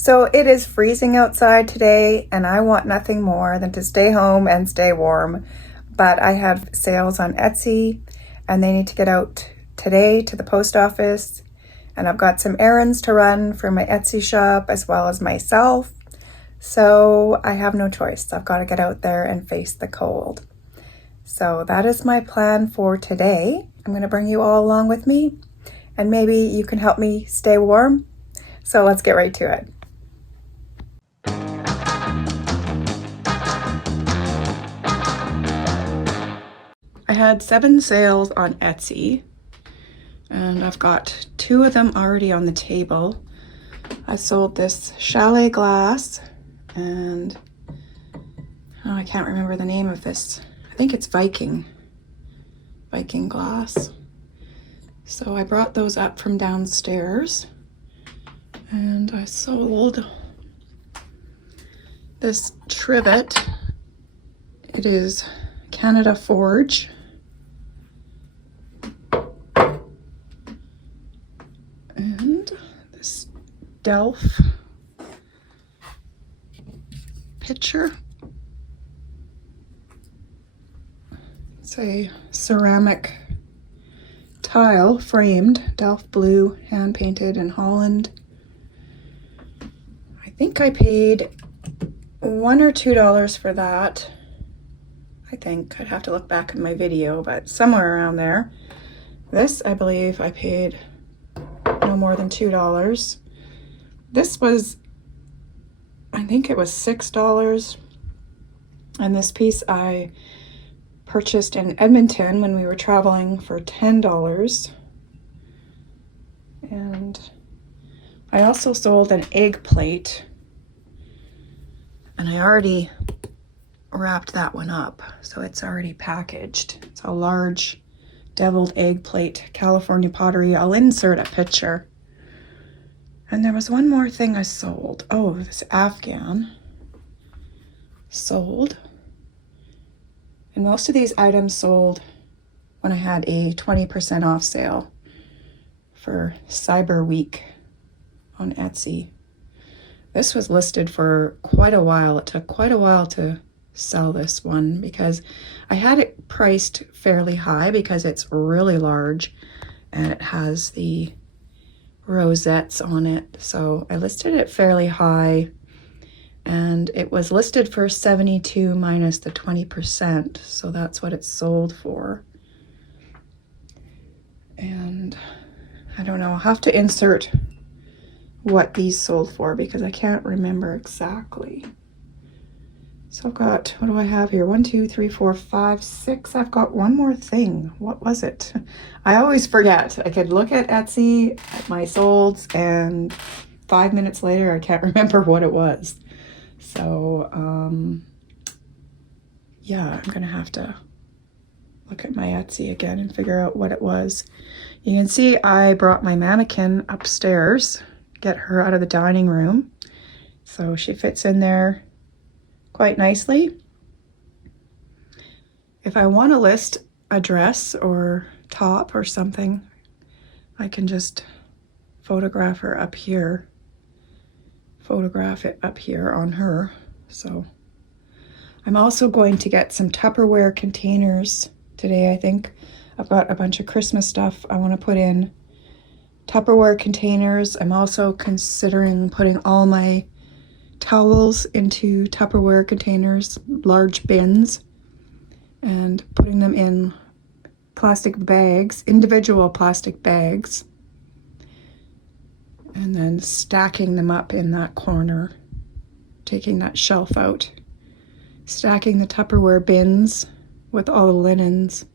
So it is freezing outside today and I want nothing more than to stay home and stay warm. But I have sales on Etsy and they need to get out today to the post office. And I've got some errands to run for my Etsy shop as well as myself. So I have no choice. I've got to get out there and face the cold. So that is my plan for today. I'm going to bring you all along with me and maybe you can help me stay warm. So let's get right to it. I had 7 sales on Etsy and I've got 2 of them already on the table. I sold this chalet glass and I can't remember the name of this. I think it's Viking glass. So I brought those up from downstairs and I sold this trivet. It is Canada Forge. And this Delph pitcher. It's a ceramic tile framed, Delph blue, hand painted in Holland. I think I paid $1 or $2 for that. I think I'd have to look back in my video, but somewhere around there. This, I believe I paid no more than $2. This was, I think it was $6. And this piece I purchased in Edmonton when we were traveling for $10. And I also sold an egg plate. And I already wrapped that one up, so it's already packaged. It's a large deviled egg plate, California pottery. I'll insert a picture. And there was one more thing I sold. Oh, this Afghan sold. And most of these items sold when I had a 20% off sale for Cyber Week on Etsy. This was listed for quite a while. It took quite a while to sell this one because I had it priced fairly high because it's really large and it has the rosettes on it. So I listed it fairly high and it was listed for $72 minus the 20%. So that's what it sold for. And I don't know, I'll have to insert what these sold for because I can't remember exactly. So I've got, what do I have here? 1, 2, 3, 4, 5, 6. I've got one more thing. What was it? I always forget. I could look at Etsy at my solds and 5 minutes later I can't remember what it was. So yeah, I'm gonna have to look at my Etsy again and figure out what it was. You can see I brought my mannequin upstairs, get her out of the dining room. So she fits in there quite nicely. If I want to list a dress or top or something, I can just photograph her up here. Photograph it up here on her. So I'm also going to get some Tupperware containers today, I think. I've got a bunch of Christmas stuff I want to put in Tupperware containers. I'm also considering putting all my towels into Tupperware containers, large bins, and putting them in plastic bags, individual plastic bags, and then stacking them up in that corner, taking that shelf out, stacking the Tupperware bins with all the linens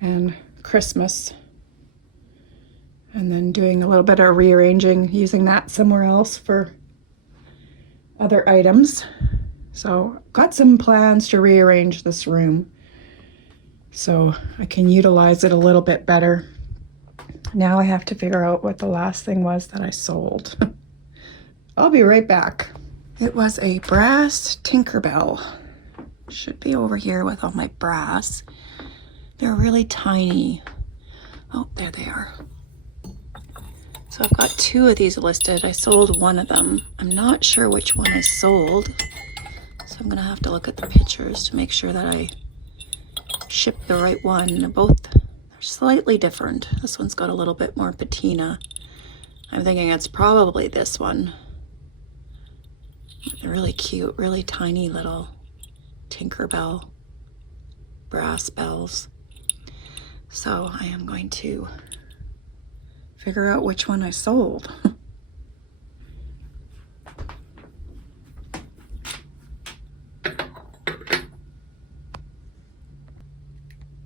and Christmas, and then doing a little bit of rearranging, using that somewhere else for other items. So got some plans to rearrange this room so I can utilize it a little bit better. Now I have to figure out what the last thing was that I sold. I'll be right back. It was a brass Tinkerbell. Should be over here with all my brass. They're really tiny. Oh, there they are. So I've got 2 of these listed. I sold one of them. I'm not sure which one I sold. So I'm gonna have to look at the pictures to make sure that I ship the right one. They're slightly different. This one's got a little bit more patina. I'm thinking it's probably this one. They're really cute, really tiny little Tinkerbell brass bells. So I am going to figure out which one I sold.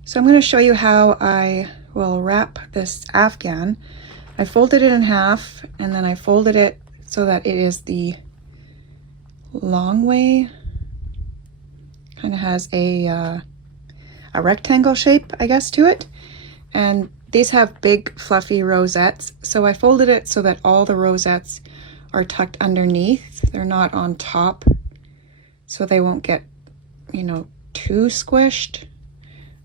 So I'm going to show you how I will wrap this Afghan. I folded it in half and then I folded it so that it is the long way. Kind of has a rectangle shape, I guess, to it. And these have big fluffy rosettes. So I folded it so that all the rosettes are tucked underneath. They're not on top, so they won't get, you know, too squished.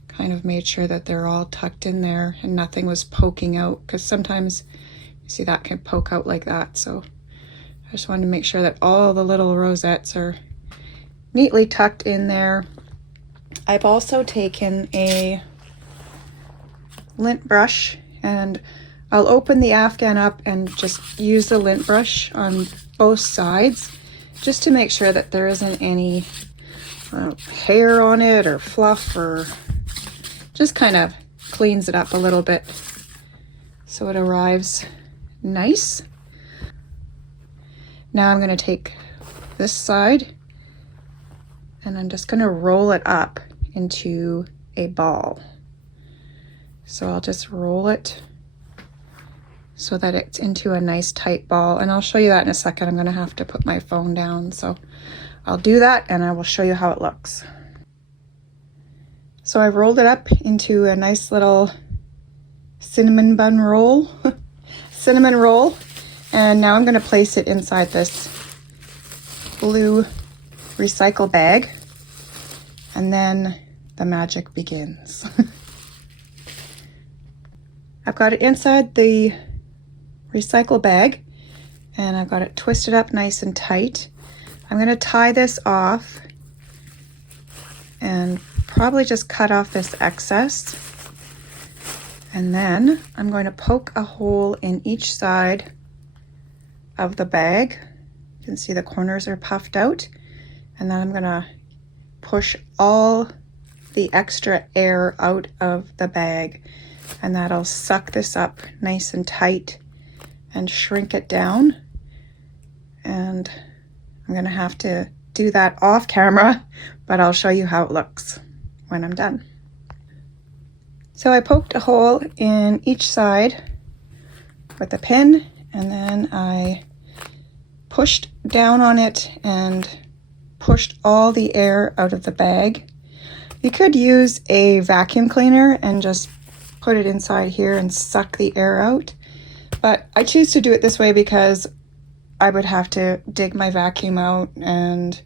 Kind of made sure that they're all tucked in there and nothing was poking out, because sometimes you see that can poke out like that. So I just wanted to make sure that all the little rosettes are neatly tucked in there. I've also taken a lint brush and I'll open the Afghan up and just use the lint brush on both sides just to make sure that there isn't any hair on it or fluff, or just kind of cleans it up a little bit so it arrives nice. Now I'm going to take this side and I'm just going to roll it up into a ball. So I'll just roll it so that it's into a nice tight ball, and I'll show you that in a second. I'm going to have to put my phone down, so I'll do that and I will show you how it looks. So I've rolled it up into a nice little cinnamon bun roll, cinnamon roll, and now I'm going to place it inside this blue recycle bag, and then the magic begins. I've got it inside the recycle bag and I've got it twisted up nice and tight. I'm going to tie this off and probably just cut off this excess, and then I'm going to poke a hole in each side of the bag. You can see the corners are puffed out, and then I'm going to push all the extra air out of the bag, and that'll suck this up nice and tight and shrink it down. And I'm gonna have to do that off camera, but I'll show you how it looks when I'm done. So I poked a hole in each side with a pin, and then I pushed down on it and pushed all the air out of the bag. You could use a vacuum cleaner and just put it inside here and suck the air out, but I choose to do it this way because I would have to dig my vacuum out and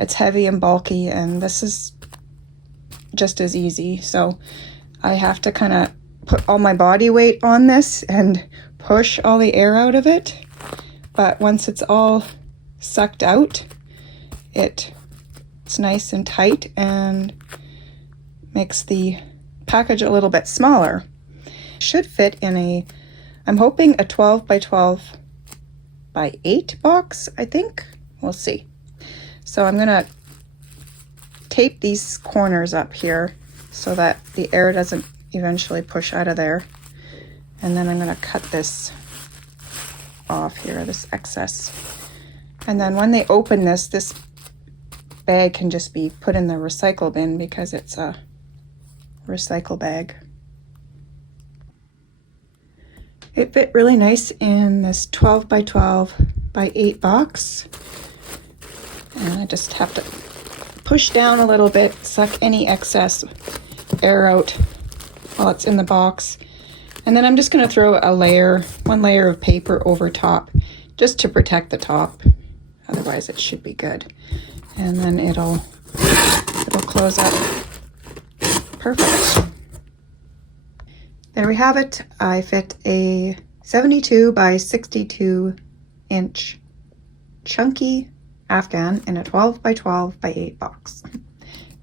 it's heavy and bulky, and this is just as easy. So I have to kind of put all my body weight on this and push all the air out of it, but once it's all sucked out, it's nice and tight and makes the package a little bit smaller. Should fit in a, I'm hoping a 12 by 12 by 8 box, I think. We'll see. So I'm gonna tape these corners up here so that the air doesn't eventually push out of there. And then I'm gonna cut this off here, this excess. And then when they open this bag can just be put in the recycle bin because it's a recycle bag. It fit really nice in this 12 by 12 by 8 box. And I just have to push down a little bit, suck any excess air out while it's in the box. And then I'm just going to throw one layer of paper over top just to protect the top. Otherwise it should be good. And then it'll close up perfect. There we have it. I fit a 72 by 62 inch chunky Afghan in a 12 by 12 by 8 box,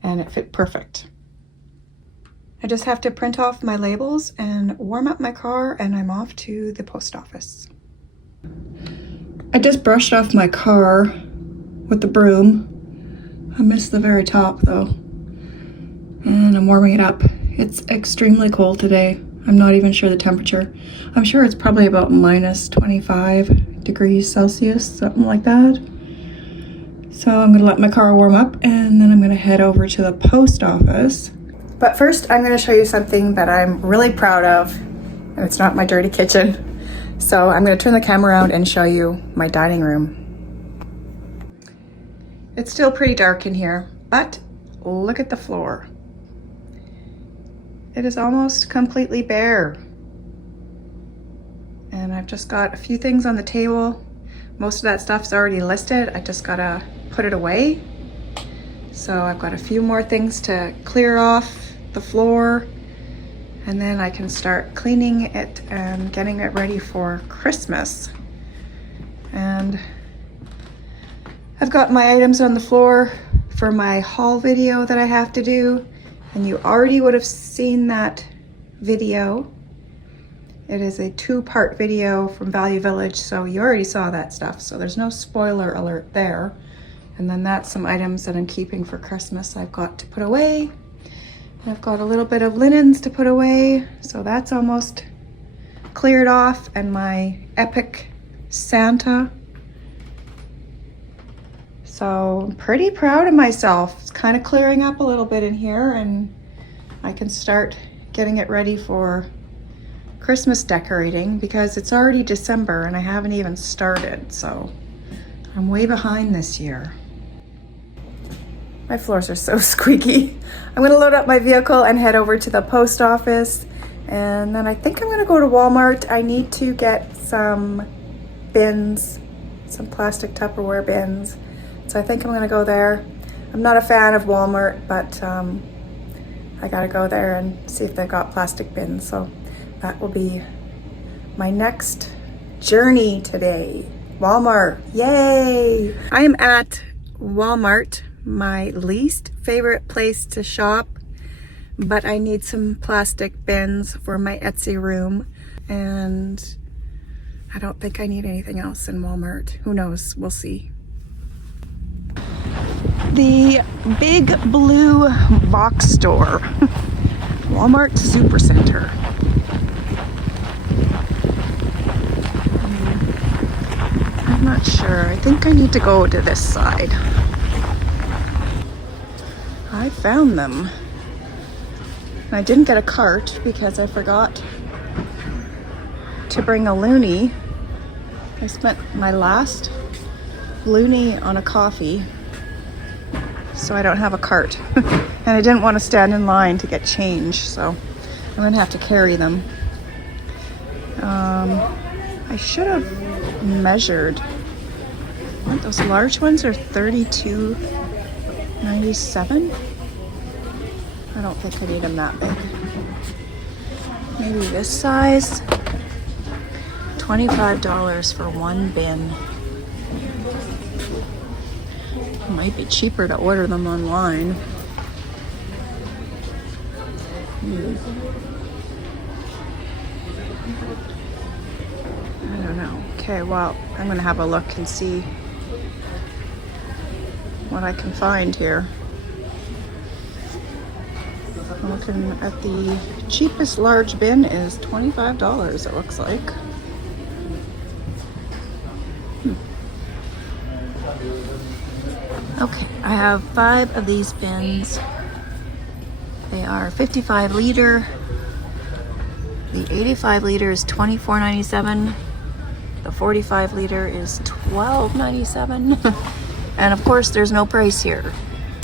and it fit perfect. I just have to print off my labels and warm up my car, and I'm off to the post office. I just brushed off my car with the broom. I missed the very top though, and I'm warming it up. It's extremely cold today. I'm not even sure the temperature. I'm sure it's probably about minus 25 degrees Celsius, something like that. So I'm gonna let my car warm up, and then I'm gonna head over to the post office. But first, I'm gonna show you something that I'm really proud of, and it's not my dirty kitchen. So I'm gonna turn the camera around and show you my dining room. It's still pretty dark in here, but look at the floor. It is almost completely bare. And I've just got a few things on the table. Most of that stuff's already listed. I just gotta put it away. So I've got a few more things to clear off the floor, and then I can start cleaning it and getting it ready for Christmas. And I've got my items on the floor for my haul video that I have to do, and you already would have seen that video. It is a 2-part video from Value Village, so you already saw that stuff, so there's no spoiler alert there. And then that's some items that I'm keeping for Christmas I've got to put away. And I've got a little bit of linens to put away, so that's almost cleared off. And my epic Santa. So I'm pretty proud of myself. It's kind of clearing up a little bit in here, and I can start getting it ready for Christmas decorating, because it's already December and I haven't even started, so I'm way behind this year. My floors are so squeaky. I'm gonna load up my vehicle and head over to the post office, and then I think I'm gonna go to Walmart. I need to get some bins, some plastic Tupperware bins, so I think I'm gonna go there. I'm not a fan of Walmart, but I gotta go there and see if they've got plastic bins, so that will be my next journey today. Walmart, yay! I am at Walmart, my least favorite place to shop, but I need some plastic bins for my Etsy room, and I don't think I need anything else in Walmart. Who knows? We'll see. The Big Blue Box Store, Walmart Supercenter. I'm not sure. I think I need to go to this side. I found them. I didn't get a cart because I forgot to bring a loonie. I spent my last loonie on a coffee, so I don't have a cart. And I didn't want to stand in line to get change, so I'm gonna have to carry them. I should have measured. What, those large ones are $32.97. I don't think I need them that big. Maybe this size. $25 for one bin. It might be cheaper to order them online. I don't know. Okay, well, I'm gonna have a look and see what I can find here. I'm looking at the cheapest large bin is $25, it looks like. Okay, I have 5 of these bins. They are 55 liter. The 85 liter is $24.97. The 45 liter is $12.97. And of course, there's no price here.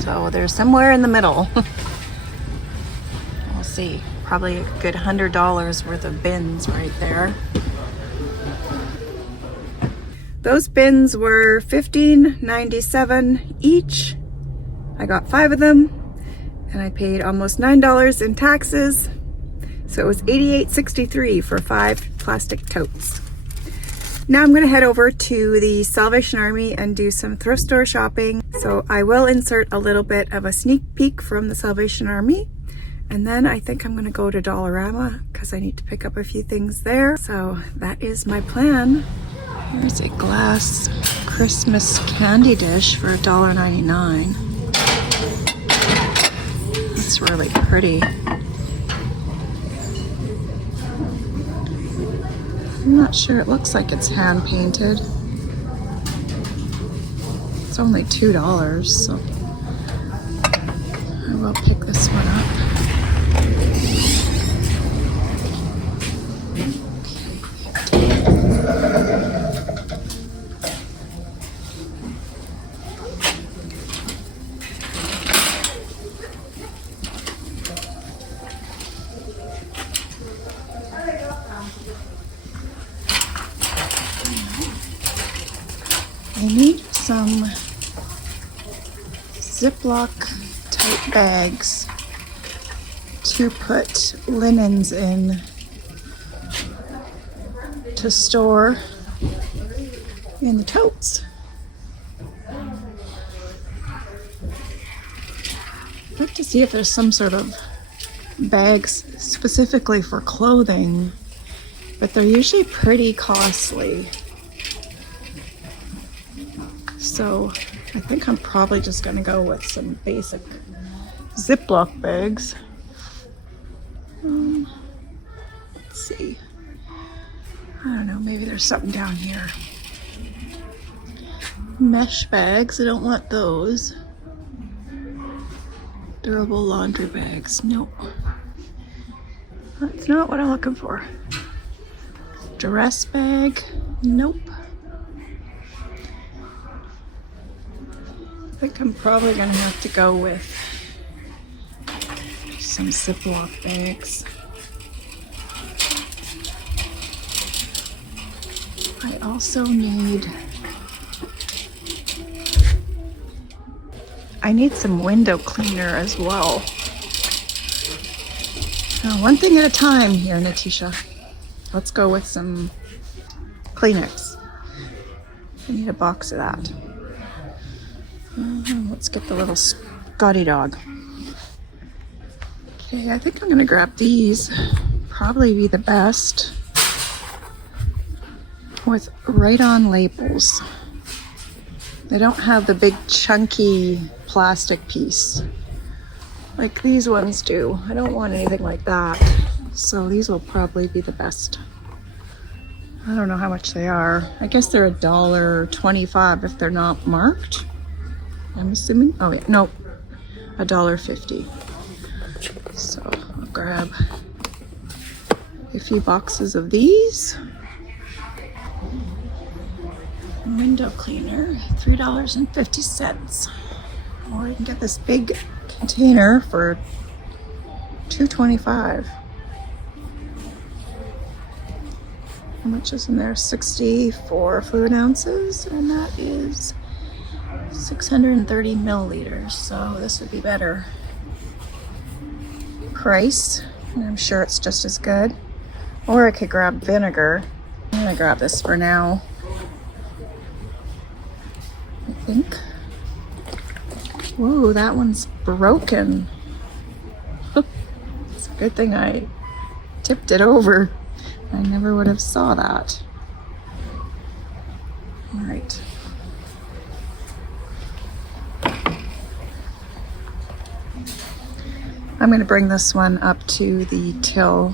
So they're somewhere in the middle. We'll see. Probably a good $100 worth of bins right there. Those bins were $15.97 each. I got 5 of them, and I paid almost $9 in taxes. So it was $88.63 for 5 plastic totes. Now I'm going to head over to the Salvation Army and do some thrift store shopping. So I will insert a little bit of a sneak peek from the Salvation Army. And then I think I'm going to go to Dollarama because I need to pick up a few things there. So that is my plan. Here's a glass Christmas candy dish for $1.99. That's really pretty. I'm not sure, it looks like it's hand painted. It's only $2, so I will pick this one up. I need some Ziploc type bags to put linens in to store in the totes. I'd like to see if there's some sort of bags specifically for clothing, but they're usually pretty costly. So I think I'm probably just going to go with some basic Ziploc bags. Let's see. I don't know, maybe there's something down here. Mesh bags, I don't want those. Durable laundry bags, nope. That's not what I'm looking for. Dress bag, nope. I think I'm probably gonna have to go with some Ziploc bags. I also need some window cleaner as well. Now, one thing at a time here, Natisha. Let's go with some Kleenex. I need a box of that. Let's get the little Scotty dog. Okay, I think I'm gonna grab these. Probably be the best. With right-on labels. They don't have the big chunky plastic piece like these ones do. I don't want anything like that. So these will probably be the best. I don't know how much they are. I guess they're $1.25 if they're not marked. I'm assuming. Oh yeah, no, $1.50. So I'll grab a few boxes of these. Window cleaner, $3.50. Or you can get this big container for $2.25. How much is in there? 64 fluid ounces, and that is 630 milliliters. So this would be better price, and I'm sure it's just as good. Or I could grab vinegar. I'm gonna grab this for now. I think. Whoa, that one's broken. It's a good thing I tipped it over. I never would have saw that. All right. I'm going to bring this one up to the till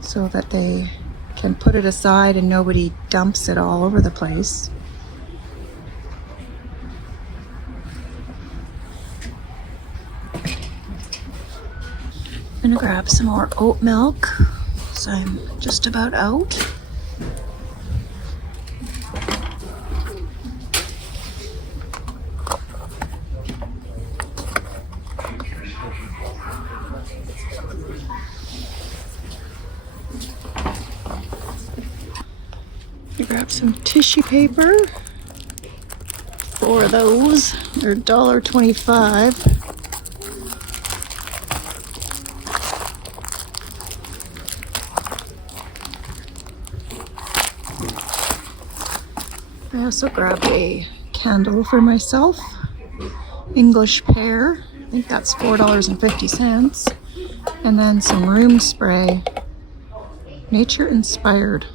so that they can put it aside and nobody dumps it all over the place. I'm going to grab some more oat milk. So I'm just about out. I grab some tissue paper. 4 of those. They're $1.25. also grabbed a candle for myself. English pear. I think that's $4.50. And then some room spray. Nature inspired.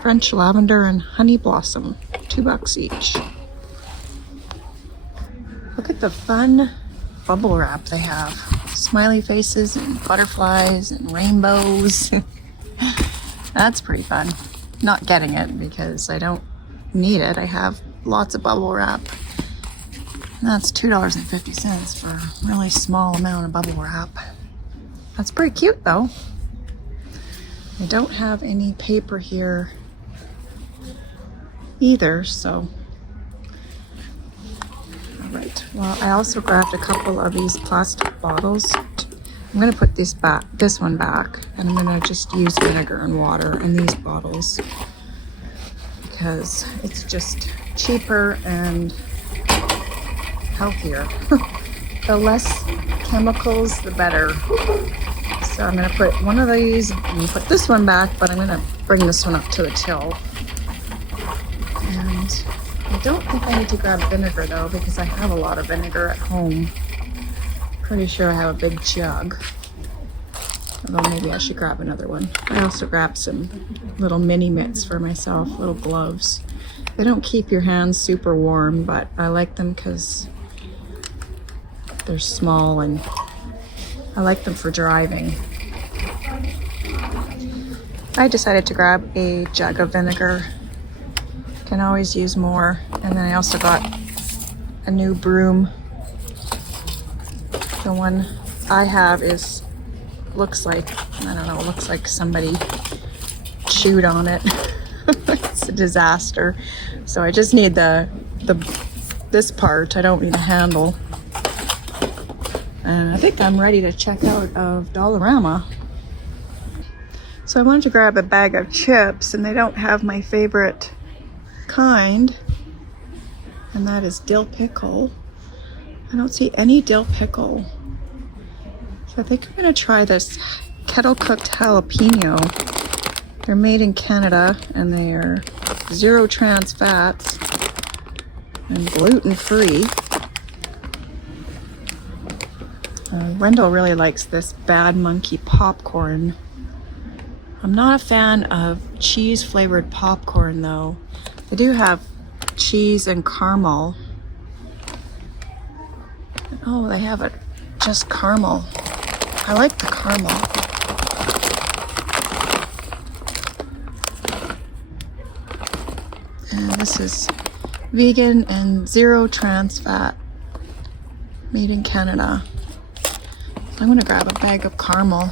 French lavender and honey blossom. $2 each. Look at the fun bubble wrap they have. Smiley faces and butterflies and rainbows. That's pretty fun. Not getting it because I don't need it. I have lots of bubble wrap. And that's $2.50 for a really small amount of bubble wrap. That's pretty cute though. I don't have any paper here either, so. All right, well, I also grabbed a couple of these plastic bottles. I'm gonna put this one back, and I'm gonna just use vinegar and water in these bottles because it's just cheaper and healthier. The less chemicals, the better. So I'm gonna put one of these and put this one back, but I'm gonna bring this one up to the till. And I don't think I need to grab vinegar though, because I have a lot of vinegar at home. Pretty sure I have a big jug. Although maybe I should grab another one. I also grabbed some little mini mitts for myself, little gloves. They don't keep your hands super warm, but I like them because they're small and I like them for driving. I decided to grab a jug of vinegar. Can always use more. And then I also got a new broom. The one I have looks like somebody chewed on it. It's a disaster. So I just need this part. I don't need a handle. And I think I'm ready to check out of Dollarama. So I wanted to grab a bag of chips, and they don't have my favorite kind, and that is dill pickle. I don't see any dill pickle. So I think I'm gonna try this kettle cooked jalapeno. They're made in Canada, and they are 0 trans fats and gluten-free. Wendell really likes this Bad Monkey popcorn. I'm not a fan of cheese flavored popcorn though. They do have cheese and caramel. Oh, they have it just caramel. I like the caramel. And this is vegan and 0 trans fat, made in Canada. I'm gonna grab a bag of caramel.